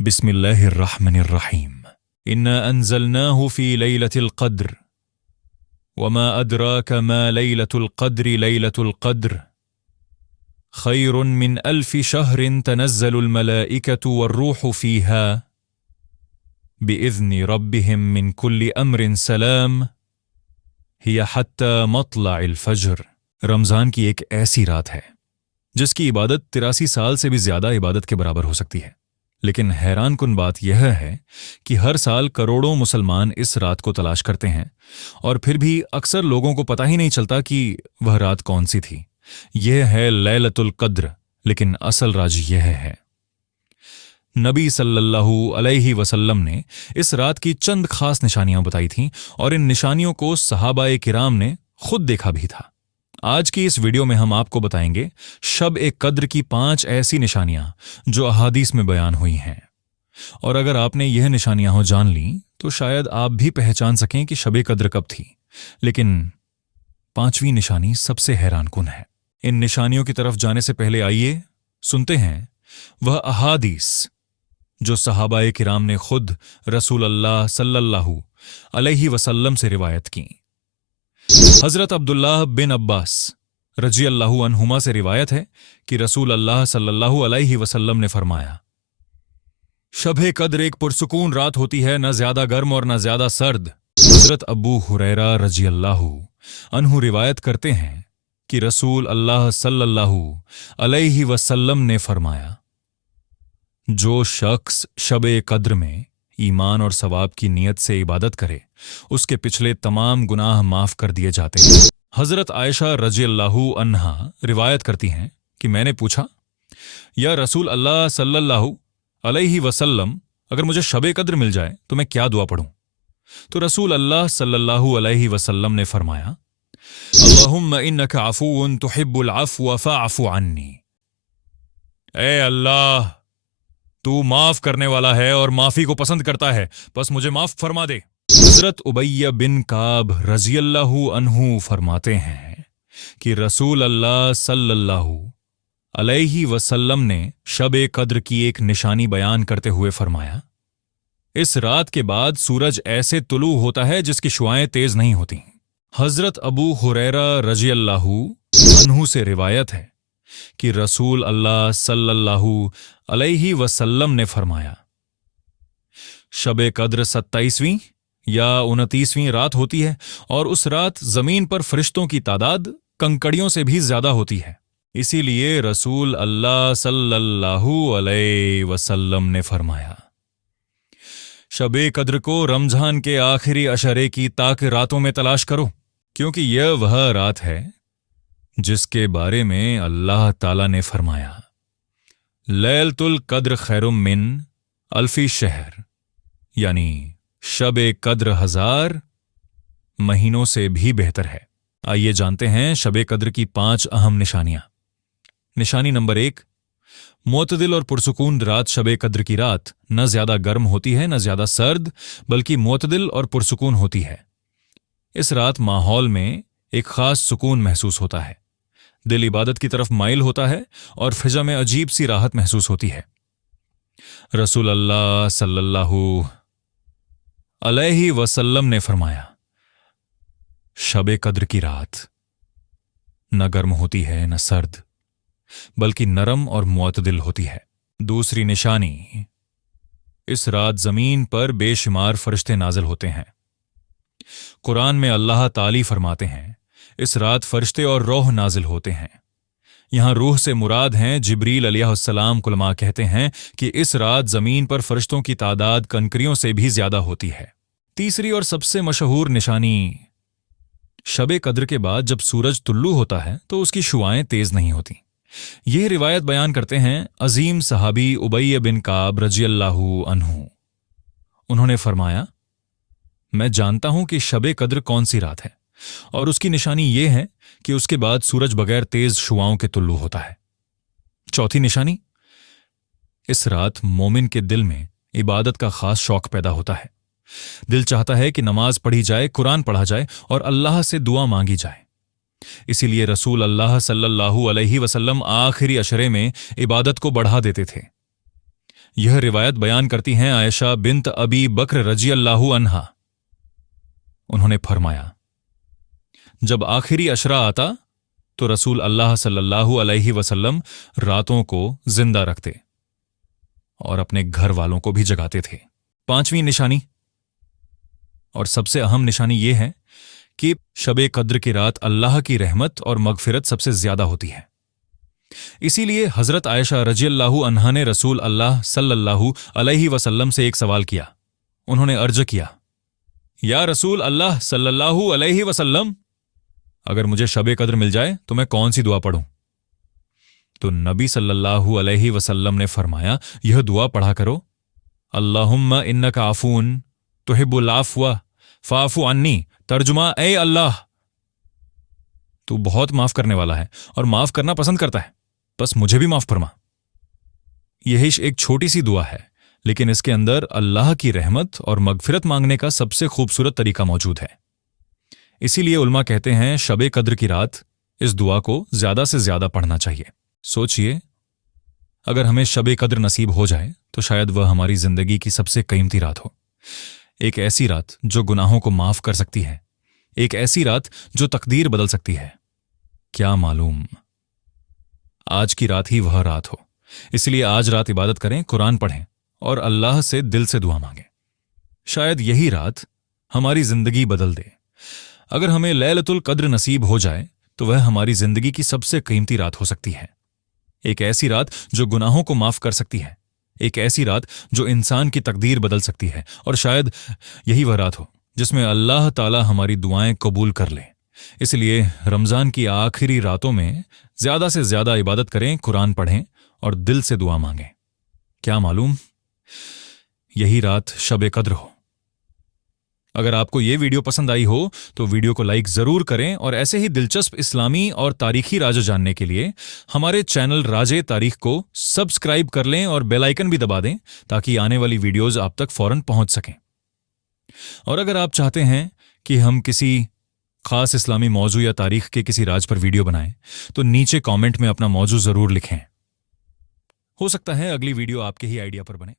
बिस्मिल्लाहिर्रहमानिर्रहीम। इन्ना अंज़लनाहु फ़ी लैलतिल क़द्र वमा अदराक मा लैलतुल क़द्रि लैलतुल क़द्र खैरुन मिन अल्फ़ि शहरिन तनज़्ज़लुल मलाइकतु वर्रूहु फ़ीहा बिइज़्नि रब्बिहिम मिन कुल्लि अम्रिन सलाम हिया हत्ता मत्लइल फ़ज्र। रमज़ान की एक ऐसी रात है जिसकी इबादत 83 साल से भी ज़्यादा इबादत के बराबर हो सकती है। लेकिन हैरान कुन बात यह है कि हर साल करोड़ों मुसलमान इस रात को तलाश करते हैं और फिर भी अक्सर लोगों को पता ही नहीं चलता कि वह रात कौन सी थी। यह है लैलतुल क़द्र। लेकिन असल राज यह है, नबी सल्लल्लाहु अलैहि वसल्लम ने इस रात की चंद खास निशानियां बताई थीं और इन निशानियों को सहाबाए किराम ने खुद देखा भी था। आज की इस वीडियो में हम आपको बताएंगे शब ए कद्र की 5 ऐसी निशानियां जो अहादीस में बयान हुई हैं। और अगर आपने यह निशानियां हो जान ली तो शायद आप भी पहचान सकें कि शब ए कद्र कब थी। लेकिन 5वीं निशानी सबसे हैरानकुन है। इन निशानियों की तरफ जाने से पहले आइए सुनते हैं वह अहादीस जो सहाबाए किराम ने खुद रसूल अल्लाह सल्लल्लाहु अलैहि वसल्लम से रिवायत की। हजरत अब्दुल्लाह बिन अब्बास रजी अल्लाहु अन्हुमा से रिवायत है कि रसूल अल्लाह सल्लल्लाहु अलैहि वसल्लम ने फरमाया, शब-ए कद्र एक पुरसुकून रात होती है, न ज्यादा गर्म और न ज्यादा सर्द। हजरत अबू हुरैरा रजी अल्लाहु अन्हु रिवायत करते हैं कि रसूल अल्लाह सल्लल्लाहु अलैहि वसल्लम ने फरमाया, जो शख्स शब-ए कद्र में ईमान और सवाब की नीयत से इबादत करे उसके पिछले तमाम गुनाह माफ कर दिए जाते हैं। हजरत आयशा रजी अल्लाहु अन्हा रिवायत करती हैं कि मैंने पूछा, या रसूल अल्लाह सल्लल्लाहु अलैहि वसल्लम, अगर मुझे शब-ए कद्र मिल जाए तो मैं क्या दुआ पढ़ूं? तो रसूल अल्लाह सल्लल्लाहु अलैहि वसल्लम ने फरमाया, अल्लाहुम्मा इन्नका अफ़ूउन तुहिब्बुल अफ़्व फ़अफ़ु अन्नी। ए अल्लाह, तू माफ करने वाला है और माफी को पसंद करता है, बस मुझे माफ फरमा दे। हजरत उबैय बिन काब रजी अल्लाहु अन्हु फरमाते हैं कि रसूल अल्लाह सल्लल्लाहु अलैहि वसल्लम ने शब-ए कद्र की एक निशानी बयान करते हुए फरमाया, इस रात के बाद सूरज ऐसे तुलू होता है जिसकी शुआएं तेज नहीं होती। हजरत अबू हुरैरा रजी अल्लाहु अन्हु से रिवायत है कि रसूल अल्लाह सल्लल्लाहु अलैहि वसल्लम ने फरमाया, शब-ए कद्र 27वीं या 29वीं रात होती है और उस रात जमीन पर फरिश्तों की तादाद कंकड़ियों से भी ज्यादा होती है। इसीलिए रसूल अल्लाह सल्लल्लाहु अलैहि वसल्लम ने फरमाया, शब-ए कद्र को रमजान के आखिरी अशरे की ताक रातों में तलाश करो, क्योंकि यह वह रात है जिसके बारे में अल्लाह ताला ने फरमाया, लैलतुल कद्र खैरुम मिन अल्फी शहर, यानी शब-ए कद्र 1000 महीनों से भी बेहतर है। आइए जानते हैं शब-ए कद्र की 5 अहम निशानियां। निशानी नंबर 1, मुअतदिल और पुरसुकून रात। शब-ए कद्र की रात न ज्यादा गर्म होती है न ज्यादा सर्द, बल्कि मुअतदिल और पुरसुकून होती है। इस रात माहौल में एक खास सुकून महसूस होता है, दिल इबादत की तरफ माइल होता है और फिजा में अजीब सी राहत महसूस होती है। रसूल अल्लाह सल्लल्लाहु अलैहि वसल्लम ने फरमाया, शब-ए कद्र की रात न गर्म होती है न सर्द, बल्कि नरम और मुअतदिल होती है। दूसरी निशानी, इस रात जमीन पर बेशुमार फरिश्ते नाजिल होते हैं। कुरान में अल्लाह ताली फरमाते हैं, इस रात फरिश्ते और रूह नाजिल होते हैं। यहां रूह से मुराद हैं जिब्रील अलैहिस्सलाम। कुलमा कहते हैं कि इस रात जमीन पर फरिश्तों की तादाद कंकरियों से भी ज्यादा होती है। तीसरी और सबसे मशहूर निशानी, शब-ए कद्र के बाद जब सूरज तुल्लू होता है तो उसकी शुआएं तेज नहीं होती। यह रिवायत बयान करते हैं अजीम सहाबी उबैय बिन काब रजी अल्लाहु अन्हु। उन्होंने फरमाया, मैं जानता हूं कि शब-ए कद्र कौन सी रात है और उसकी निशानी यह है कि उसके बाद सूरज बगैर तेज शुआओं के तुल्लू होता है। चौथी निशानी, इस रात मोमिन के दिल में इबादत का खास शौक पैदा होता है। दिल चाहता है कि नमाज पढ़ी जाए, कुरान पढ़ा जाए और अल्लाह से दुआ मांगी जाए। इसीलिए रसूल अल्लाह सल्लल्लाहु अलैहि वसल्लम आखिरी अशरे में इबादत को बढ़ा देते थे। यह रिवायत बयान करती हैं आयशा बिन्त अबी बकर रजी अल्लाहु अन्हा। उन्होंने फरमाया, जब आखिरी अशरा आता तो रसूल अल्लाह सल्लल्लाहु अलैहि वसल्लम रातों को जिंदा रखते और अपने घर वालों को भी जगाते थे। पांचवीं निशानी और सबसे अहम निशानी यह है कि शबे कद्र की रात अल्लाह की रहमत और मगफिरत सबसे ज्यादा होती है। इसीलिए हजरत आयशा रजी अल्लाहु अन्हा ने रसूल अल्लाह सल्लल्लाहु अलैहि वसल्लम से एक सवाल किया। उन्होंने अर्ज किया, या रसूल अल्लाह सल्लल्लाहु अलैहि वसल्लम, अगर मुझे शबे कद्र मिल जाए तो मैं कौन सी दुआ पढ़ूं? तो नबी सल्लल्लाहु अलैहि वसल्लम ने फरमाया, यह दुआ पढ़ा करो, अल्लाहुम्मा इन्नका आफून तुहिब्बुल आफ़्व फ़ाफ़ु अन्नी। तर्जुमा, ए अल्लाह, तू बहुत माफ करने वाला है और माफ करना पसंद करता है, बस मुझे भी माफ फरमा। यही एक छोटी सी दुआ है, लेकिन इसके अंदर अल्लाह की रहमत और मगफिरत मांगने का सबसे खूबसूरत तरीका मौजूद है। इसीलिए उलमा कहते हैं शबे कद्र की रात इस दुआ को ज्यादा से ज्यादा पढ़ना चाहिए। सोचिए, अगर हमें शबे कद्र नसीब हो जाए तो शायद वह हमारी जिंदगी की सबसे कीमती रात हो। एक ऐसी रात जो गुनाहों को माफ कर सकती है, एक ऐसी रात जो तकदीर बदल सकती है। क्या मालूम आज की रात ही वह रात हो। इसलिए आज रात इबादत करें, कुरान पढ़ें और अल्लाह से दिल से दुआ मांगें। शायद यही रात हमारी जिंदगी बदल दे। अगर हमें लैलतुल कद्र नसीब हो जाए तो वह हमारी जिंदगी की सबसे कीमती रात हो सकती है। एक ऐसी रात जो गुनाहों को माफ कर सकती है, एक ऐसी रात जो इंसान की तकदीर बदल सकती है, और शायद यही वह रात हो जिसमें अल्लाह ताला हमारी दुआएं कबूल कर ले। इसलिए रमजान की आखिरी रातों में ज्यादा से ज्यादा इबादत करें, कुरान पढ़ें और दिल से दुआ मांगें। क्या मालूम यही रात शबे कद्र हो। अगर आपको ये वीडियो पसंद आई हो तो वीडियो को लाइक जरूर करें, और ऐसे ही दिलचस्प इस्लामी और तारीखी राज जानने के लिए हमारे चैनल राजे तारीख को सब्सक्राइब कर लें और बेल आइकन भी दबा दें ताकि आने वाली वीडियोज आप तक फौरन पहुंच सकें। और अगर आप चाहते हैं कि हम किसी खास इस्लामी मौजू या तारीख के किसी राज पर वीडियो बनाएं तो नीचे कमेंट में अपना मौजू जरूर लिखें। हो सकता है अगली वीडियो आपके ही आइडिया पर बने।